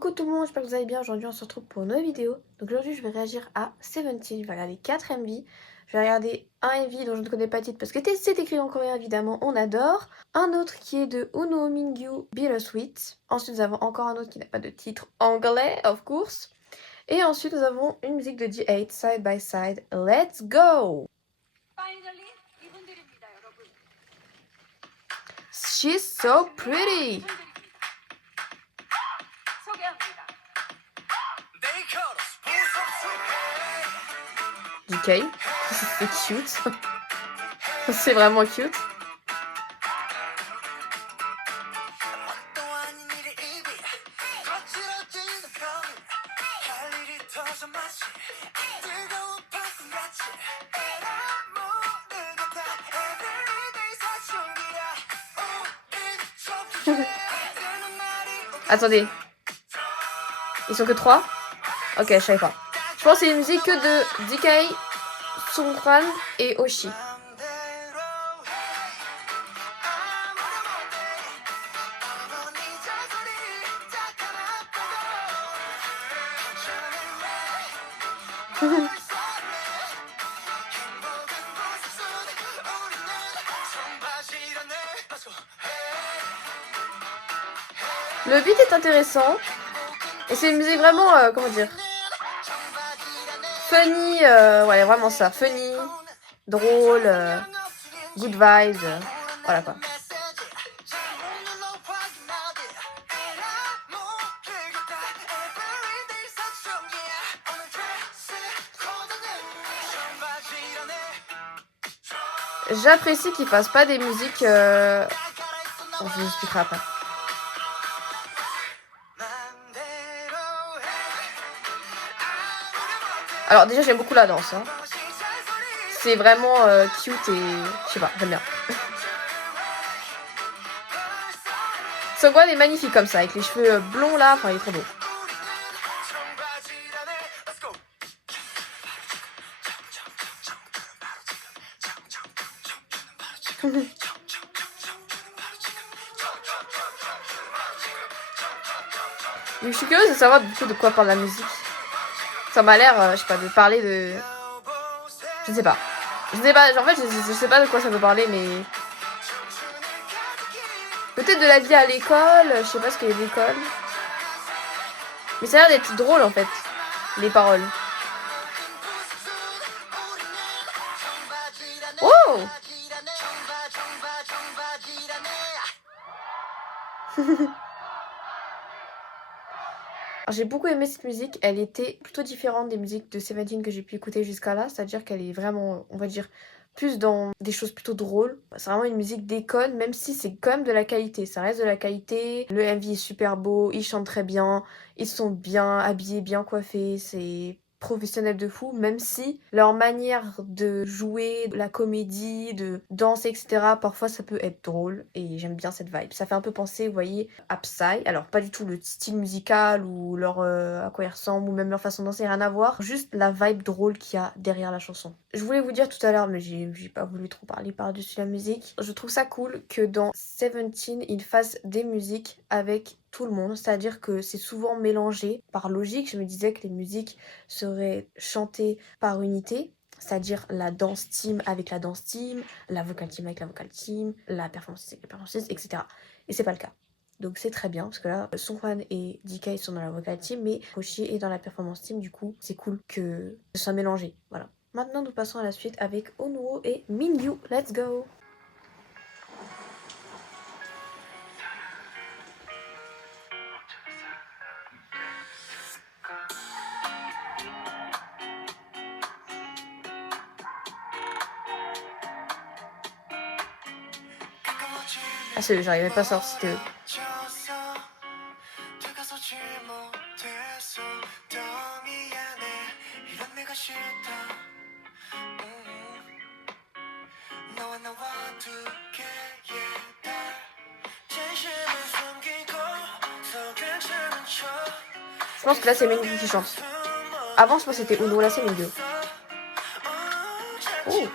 Coucou tout le monde, j'espère que vous allez bien. Aujourd'hui on se retrouve pour une nouvelle vidéo. Donc aujourd'hui je vais réagir à Seventeen, je vais regarder 4 MV. Je vais regarder un MV dont je ne connais pas le titre parce que c'est écrit en coréen évidemment, on adore. Un autre qui est de Uno Mingyu, Bittersweet. Ensuite nous avons encore un autre qui n'a pas de titre anglais, of course. Et ensuite nous avons une musique de G8, Side by Side. Let's go! She's so pretty! DK, c'est cute. C'est vraiment cute. Attendez. Ils sont que 3? Ok, je savais pas. Je pense que c'est une musique que de DK, Sungkwan et Oshi. Le beat est intéressant. Et c'est une musique vraiment, comment dire, funny, ouais, vraiment ça. Funny, drôle, good vibes, voilà quoi. J'apprécie qu'ils fassent pas des musiques... Bon, je vous expliquerai après. Alors déjà j'aime beaucoup la danse. Hein. C'est vraiment cute et... Je sais pas, j'aime bien. Sungkwan est magnifique comme ça, avec les cheveux blonds là, enfin il est trop beau. Je suis curieuse de savoir du coup de quoi parle la musique. Ça m'a l'air, je sais pas, de parler de... Je sais pas. Je sais pas, en fait, je sais pas de quoi ça peut parler, mais... Peut-être de la vie à l'école, je sais pas ce qu'il y a l'école. Mais ça a l'air d'être drôle, en fait, les paroles. Oh! J'ai beaucoup aimé cette musique, elle était plutôt différente des musiques de Seventeen que j'ai pu écouter jusqu'à là, c'est-à-dire qu'elle est vraiment, on va dire, plus dans des choses plutôt drôles. C'est vraiment une musique déconne, même si c'est quand même de la qualité, ça reste de la qualité. Le MV est super beau, ils chantent très bien, ils sont bien habillés, bien coiffés, c'est professionnel de fou, même si leur manière de jouer, la comédie, de danser, etc., parfois ça peut être drôle et j'aime bien cette vibe. Ça fait un peu penser, vous voyez, à Psy. Alors pas du tout le style musical ou leur à quoi ils ressemblent ou même leur façon de danser, rien à voir, juste la vibe drôle qu'il y a derrière la chanson. Je voulais vous dire tout à l'heure, mais j'ai pas voulu trop parler par-dessus la musique. Je trouve ça cool que dans Seventeen, ils fassent des musiques avec tout le monde, c'est-à-dire que c'est souvent mélangé. Par logique, je me disais que les musiques seraient chantées par unité, c'est-à-dire la danse team avec la danse team, la vocal team avec la vocal team, la performance avec la performance, etc. Et c'est pas le cas. Donc c'est très bien, parce que là, Sungkwan et DK sont dans la vocal team, mais Hoshi est dans la performance team, du coup, c'est cool que ce soit mélangé, voilà. Maintenant, nous passons à la suite avec Onuo et Mingyu. Let's go! Ah, c'est eux, j'arrivais pas à savoir si c'était eux. Je pense que là c'est Mingyu qui chante. Avant je pense que c'était Uno, là c'est Mingyu. Oh.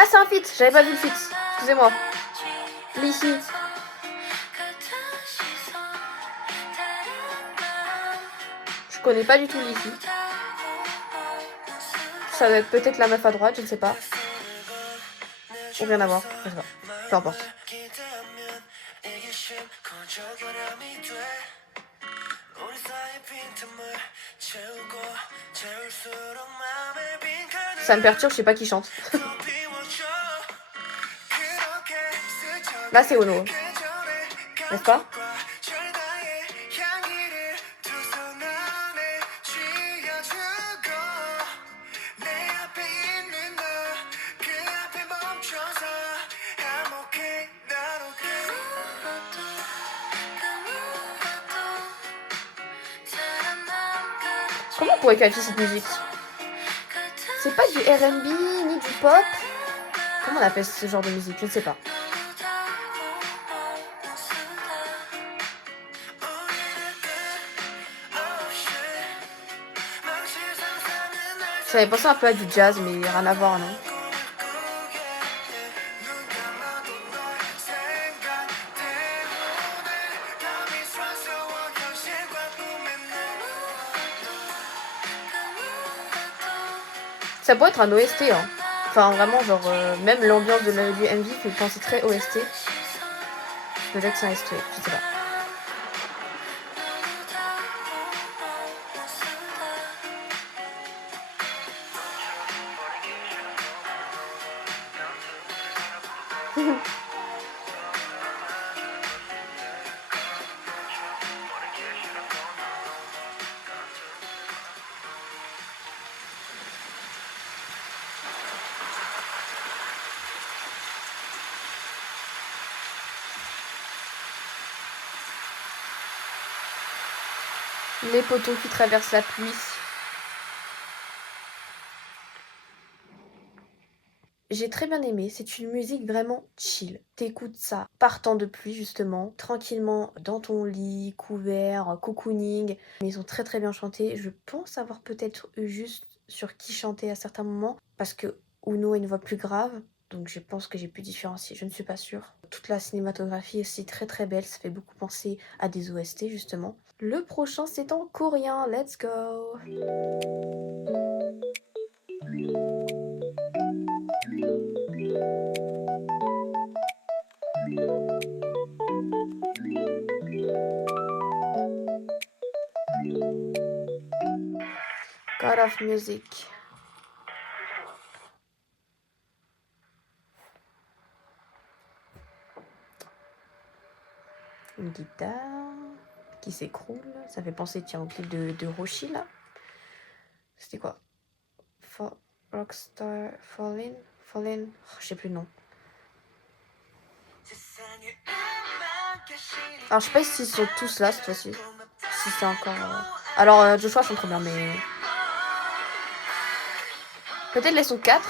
Ah, c'est un feat. J'avais pas vu le feat. Excusez-moi. Lissy. Je connais pas du tout Lissy. Ça doit être peut-être la meuf à droite, je ne sais pas. Ou rien à voir, je sais pas. Peu importe. Ça me perturbe, je sais pas qui chante. Là, c'est Ono. N'est-ce pas? Comment on pourrait qualifier cette musique? C'est pas du R&B ni du pop. Comment on appelle ce genre de musique? Je ne sais pas. J'avais pensé un peu à du jazz, mais rien à voir, non? Ça pourrait être un OST, hein. Enfin, vraiment, genre, même l'ambiance du MV fait penser très OST. Peut-être que c'est un OST, je sais pas. Les poteaux qui traversent la pluie. J'ai très bien aimé, c'est une musique vraiment chill. T'écoutes ça par temps de pluie justement, tranquillement dans ton lit, couvert, cocooning. Mais ils ont très très bien chanté. Je pense avoir peut-être eu juste sur qui chanter à certains moments, parce que Uno a une voix plus grave, donc je pense que j'ai pu différencier, je ne suis pas sûre. Toute la cinématographie est aussi très très belle, ça fait beaucoup penser à des OST justement. Le prochain c'est en coréen, let's go! God of Music. Une guitare qui s'écroule. Ça fait penser, tiens, au clip de Roshi, là. C'était quoi? Rockstar Fallen? Fallen? Oh, je sais plus le nom. Alors, je sais pas s'ils sont tous là, cette fois-ci. Si c'est encore... Alors, Joshua chante trop bien, mais... Peut-être les sont 4.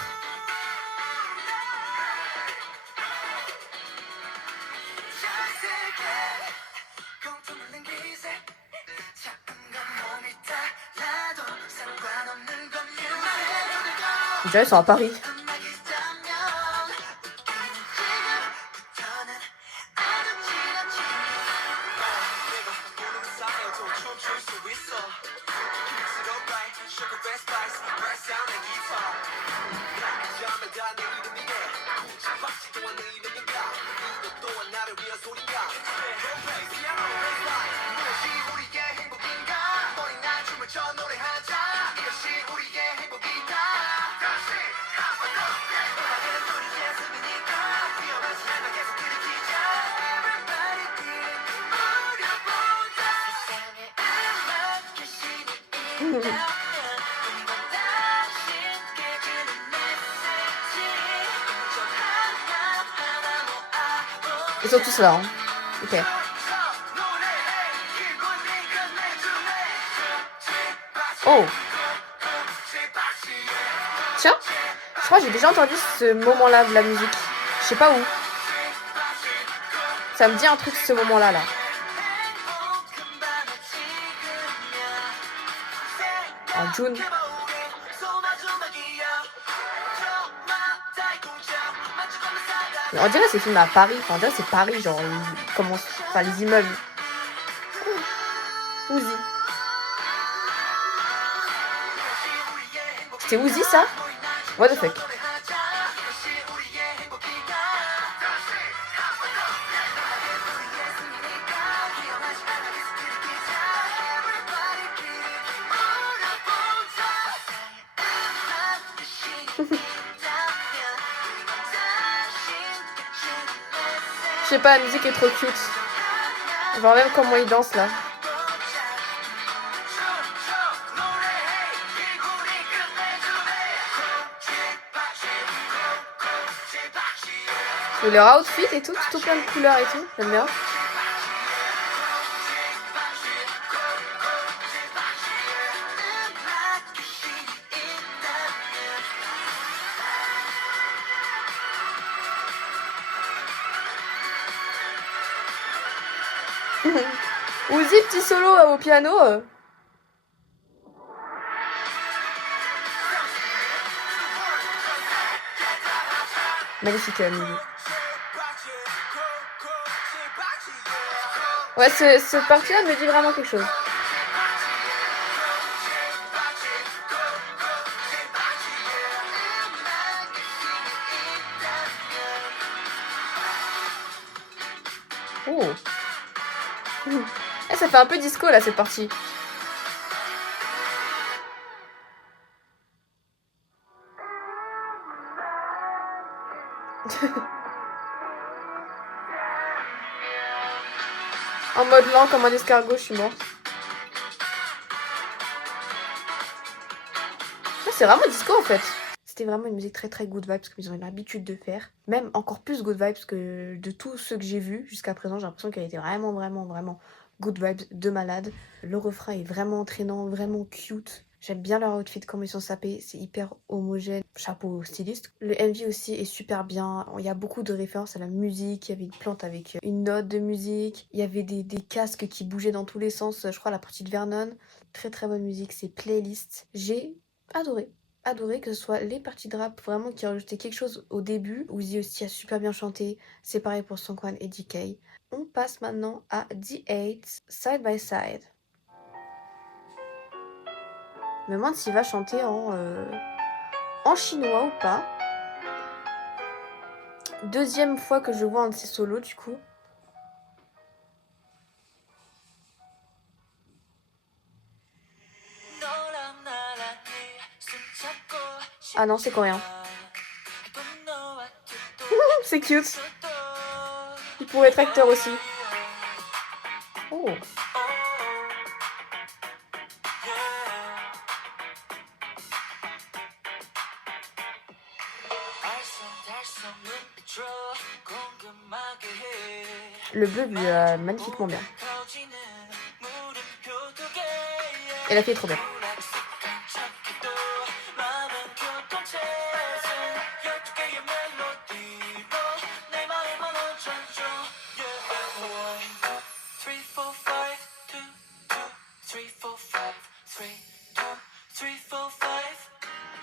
Déjà, ils sont à Paris. Ils sont tous là, hein. Ok. Oh. Tiens, je crois que j'ai déjà entendu ce moment-là de la musique. Je sais pas où. Ça me dit un truc ce moment-là, là. En June. Mais on dirait c'est filmé à Paris. Enfin, on dirait c'est Paris, genre, comment... Enfin, les immeubles. Uzi. C'était Uzi, ça? What the fuck? Je sais pas, la musique est trop cute. Genre même comment il danse là. Et leur outfit et tout plein de couleurs et tout, j'aime bien. Uzi, petit solo au piano. Magnifique musique. Ouais, ce partie-là me dit vraiment quelque chose. Oh. Eh, ça fait un peu disco là cette partie. En mode lent comme un escargot, je suis mort. C'est vraiment disco en fait. C'était vraiment une musique très très good vibes comme ils ont l'habitude de faire. Même encore plus good vibes que de tous ceux que j'ai vus jusqu'à présent. J'ai l'impression qu'elle était vraiment good vibes de malade. Le refrain est vraiment entraînant, vraiment cute. J'aime bien leur outfit, comment ils sont sapés, c'est hyper homogène. Chapeau styliste. Le MV aussi est super bien. Il y a beaucoup de références à la musique. Il y avait une plante avec une note de musique. Il y avait des casques qui bougeaient dans tous les sens. Je crois la partie de Vernon. Très très bonne musique, c'est playlist. J'ai adoré que ce soit les parties de rap vraiment qui rajoutaient quelque chose au début. Uzi aussi a super bien chanté. C'est pareil pour Songkwan et DK. On passe maintenant à D8 Side by Side. Je me demande s'il va chanter en chinois ou pas. Deuxième fois que je vois un de ses solos du coup. Ah non, c'est coréen. C'est cute. Il pourrait être acteur aussi. Oh. Le bleu lui a magnifiquement bien. Et la fille est trop bien.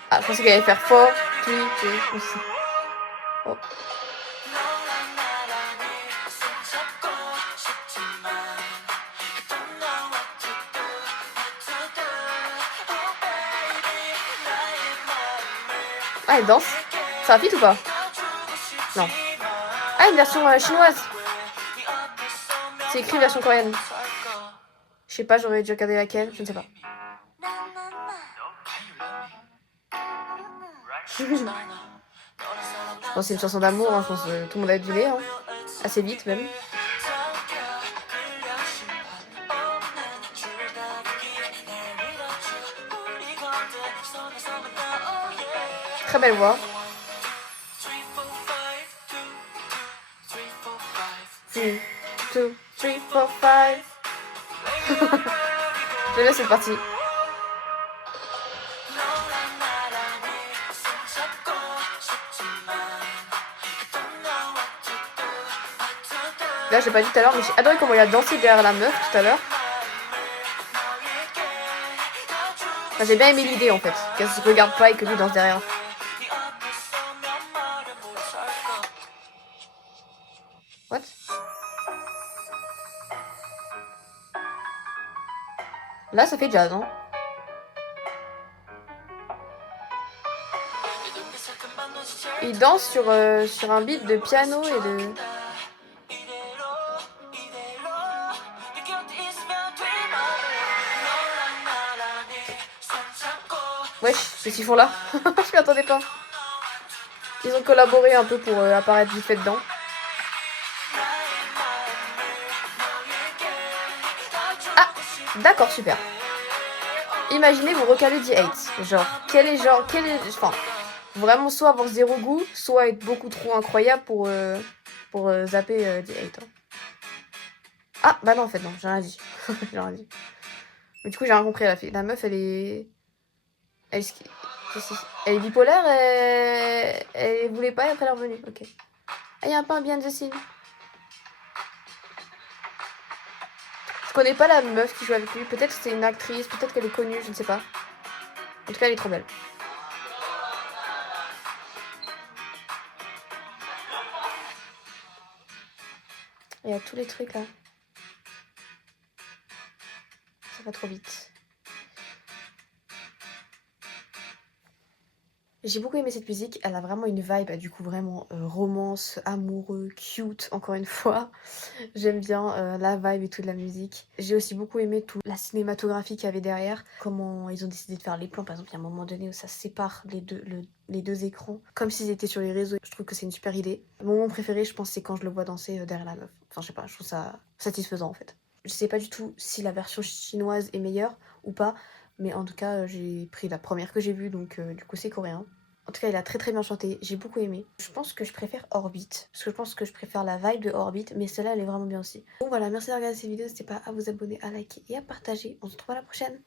Ah, je pensais qu'elle allait faire fort. Aussi. Oh. Ah, elle danse. C'est un feat ou pas? Non. Ah, une version chinoise. C'est écrit version coréenne. Je sais pas, j'aurais dû regarder laquelle, je ne sais pas. Je pense que c'est une chanson d'amour, hein. Je pense que tout le monde a deviné, hein. Assez vite même. Très belle voix. 1, 2, 3, 4, 5. J'aime bien cette partie. Là, j'ai pas dit tout à l'heure, mais j'ai adoré comment il a dansé derrière la meuf tout à l'heure. Enfin, j'ai bien aimé l'idée en fait, qu'elle se regarde pas et que lui danse derrière. What? Là, ça fait jazz, hein. Il danse sur un beat de piano et de... Wesh, c'est ce qu'ils font là. Je m'y attendais pas. Ils ont collaboré un peu pour apparaître vite fait dedans. Ah, d'accord, super. Imaginez vous recaler The 8. Enfin, vraiment soit avoir zéro goût, soit être beaucoup trop incroyable pour zapper The 8. Hein. Ah, bah non, en fait, non, j'ai rien dit. J'ai rien dit. Mais du coup, j'ai rien compris à la fille. La meuf, elle est... Elle est bipolaire, elle voulait pas et après elle est revenue. Ok. Ah, y a un peu un behind the scene. Je connais pas la meuf qui joue avec lui. Peut-être que c'est une actrice, peut-être qu'elle est connue, je ne sais pas. En tout cas, elle est trop belle. Il y a tous les trucs là. Ça va trop vite. J'ai beaucoup aimé cette musique, elle a vraiment une vibe, du coup vraiment romance, amoureux, cute, encore une fois. J'aime bien la vibe et tout de la musique. J'ai aussi beaucoup aimé toute la cinématographie qu'il y avait derrière, comment ils ont décidé de faire les plans. Par exemple, il y a un moment donné où ça sépare les deux écrans, comme s'ils étaient sur les réseaux. Je trouve que c'est une super idée. Mon moment préféré, je pense, c'est quand je le vois danser derrière la meuf. Enfin, je sais pas, je trouve ça satisfaisant en fait. Je sais pas du tout si la version chinoise est meilleure ou pas, mais en tout cas, j'ai pris la première que j'ai vue, donc du coup, c'est coréen. En tout cas, il a très très bien chanté, j'ai beaucoup aimé. Je pense que je préfère Orbit, parce que je pense que je préfère la vibe de Orbit, mais celle-là, elle est vraiment bien aussi. Donc voilà, merci d'avoir regardé cette vidéo, n'hésitez pas à vous abonner, à liker et à partager. On se retrouve à la prochaine.